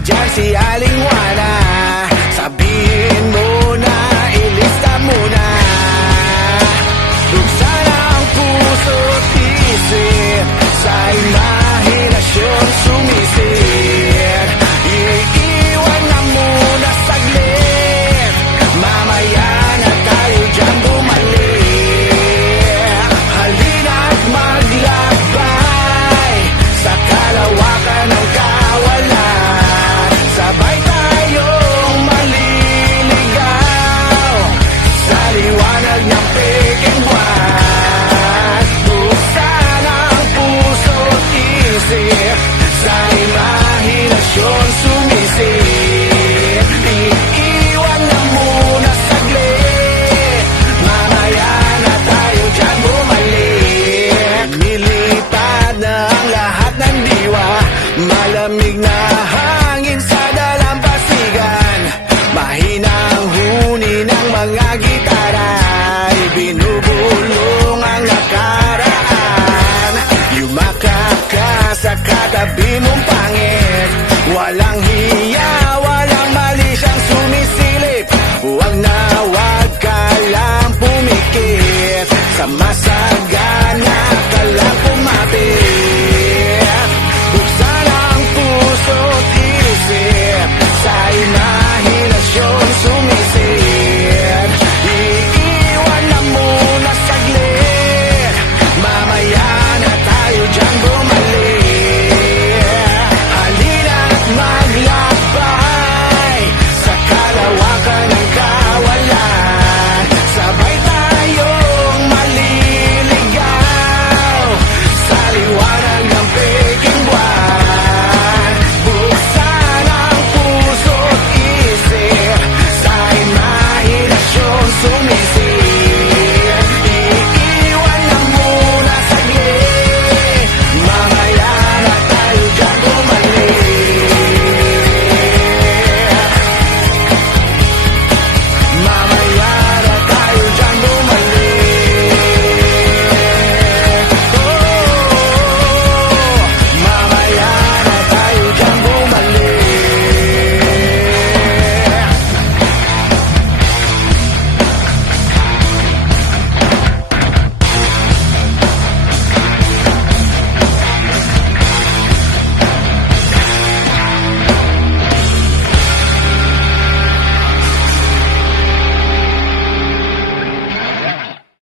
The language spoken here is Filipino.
dyan si Aling Juana. Sabihin mo na, ilista mo na. Buksan ang puso't isip sa imahinasyon sumisip. Iiwan na muna saglit, mamaya na tayo dyan bumalik. Halina't maglakbay sa kalawakan ng kawalan. Sabay tayong maliligaw sa liwanag ng peking buwan. Buksan ang puso't isip sa imahinasyon sumisip. Iiwan na muna saglit, mamaya na tayo dyan bumalik. Nilipad na ang lahat ng diwa, malamig na hangin sa dalampasigan. Mahinang huni ng mga gitara, ibinubulong ang nakaraan. Yumakap ka sa katabi mong pangit, walang